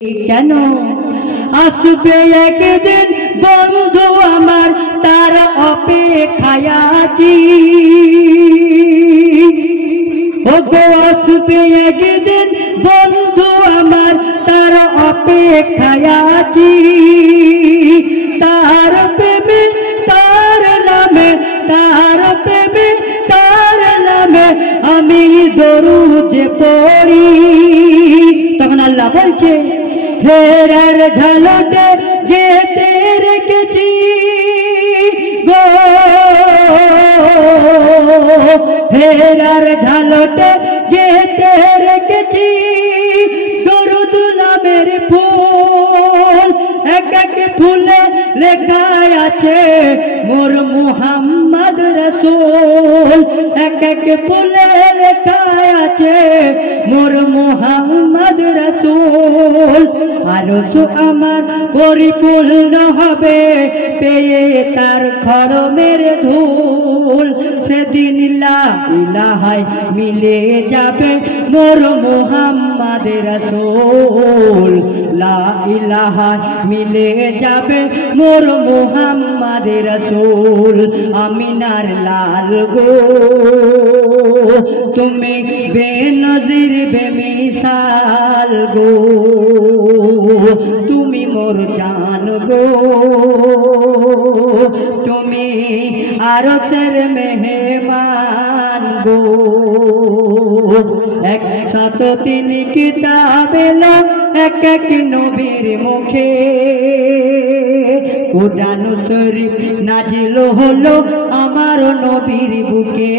কেন আসবে একদিন বন্ধু আমার, তার অপেক্ষায় আছি। ওগো আসবে একদিন বন্ধু আমার, তার অপেক্ষায় আছি। তার প্রেমে তার নামে, তার প্রেমে তার নামে আমি দরুদ পড়ি। তখন আল্লাহ বলছে, হেরার ঝালটে গেতে রেখেছি গো, হেরার ঝালটে গেতে রেখেছি দরুদ নামের ফুল। এক এক ফুলে লেখা আছে মোর মুহাম্মদ রাসূল। এক এক ফুলে লেখা আছে মোর মুহাম্মদ রাসূল। আরশ আমার পরিপূর্ণ হবে পেয়ে তার খরমের ধুল। সেদিন লা ইলাহা মিলে যাবে মোর মুহাম্মদ রাসূল। লা ইলাহা মিলে যাবে মোর মুহাম্মদ রাসূল। আমিনার লাল গো তুমি বেনজির বেমিসাল গো, তুমি মোর জান গো, তুমি আরশের মেহমান গো। 103 কিতাব এলো এক এক নবীর মুখে। কুরআন শরীফ নাজিল হলো আমার নবীর বুকে।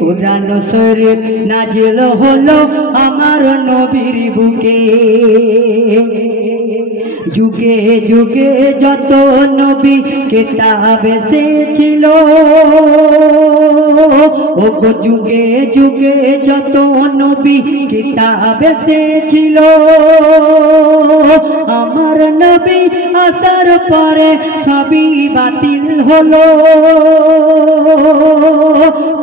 কুরআন শরীফ নাজিল হলো আমার নবীর বুকে। যুগে যুগে যত নবী কিতাব এসেছিল, ওগো যুগে যুগে যত নবী কিতাব এসেছিল, আমার নবী আসার পরে সবই বাতিল হলো।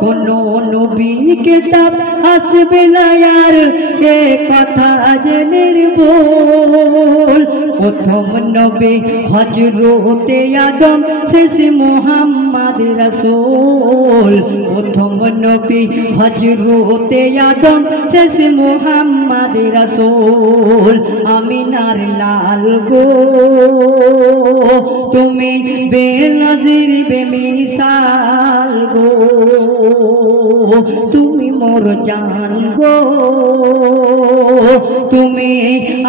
কোন নবী কিতাব আসবে না আর এ কথা জেনে নির্ভুল। প্রথম নবী হযরতে আদম, শেষ মুহাম্মদ রাসূল। প্রথম নবী হযরতে আদম, শেষ মুহাম্মদ রাসূল। আমিনার লাল গো তুমি বেনজির বেমিসাল গো, তুমি মোর জান গো, তুমি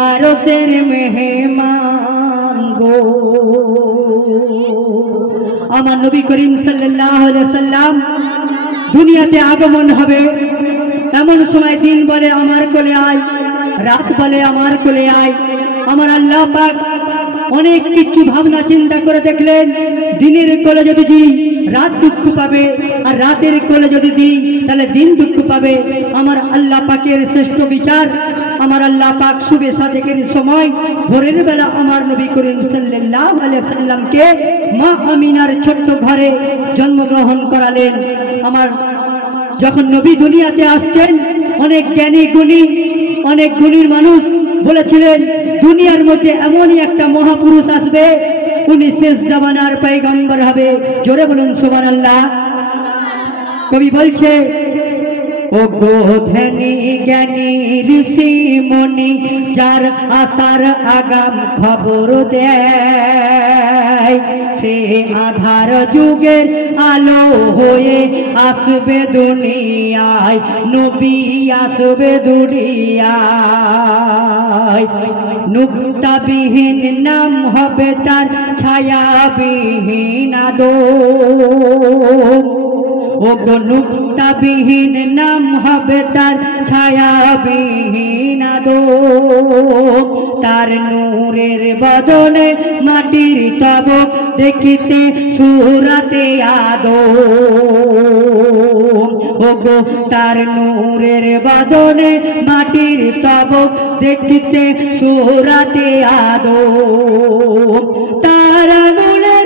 আরশের মেহমান গো। আমার নবী করিম সাল্লাল্লাহু আলাইহি ওয়াসাল্লাম দুনিয়াতে আগমন হবে এমন সময় দিন বলে আমার কোলে আয়, রাত বলে আমার কোলে আয়। আমার আল্লাহ পাক অনেক কিছু ভাবনা চিন্তা করে দেখলেন, দিনের কোলে যদি দিই রাত দুঃখ পাবে, আর রাতের কোলে যদি দিই তাহলে দিন দুঃখ পাবে। আমার আল্লাহ পাকের শ্রেষ্ঠ বিচার, আমার আল্লাহ পাক শুভে সাদেকের সময় ভোরের বেলা আমার নবী করিম সাল্লাল্লাহু আলাইহি সাল্লামকে মা আমিনার ছোট্ট ঘরে জন্মগ্রহণ করালেন। আমার যখন নবী দুনিয়াতে আসছেন, অনেক জ্ঞানী গুণী, অনেক গুণীর মানুষ বলেছিলেন দুনিয়ার মধ্যে এমনই একটা মহাপুরুষ আসবে, উনি শেষ জামানার পয়গম্বর হবে। জোরে বলুন সুবহানাল্লাহ। কবি বলছে, ও গো ধ্যানী জ্ঞানী ঋষি মুনি, যার আসার আগাম খবর দেয়, সে আধার যুগের আলো হয়ে আসবে দুনিয়ায়, নবী আসবে দুনিয়ায়। নুক্তাবিহীন নাম হবে তার, ছায়াবিহীন আদম। ওগো নুক্তাবিহীন নাম হবে তার, ছায়াবিহীন আদম। তার নূরের বদনে মাটির তবক দেখিতে সূরাতে আদম। ওগো তার নূরের বদনে মাটির তবক দেখিতে সূরাতে আদম। তার আঙুলের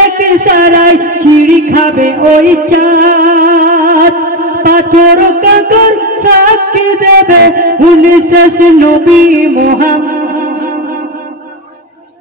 এক ইশারায় চিড়ি খাবে ওই চাঁদ, পাথর কাকর সাক্ষী দেবে উনি শেষ নবী মোহাম্মদ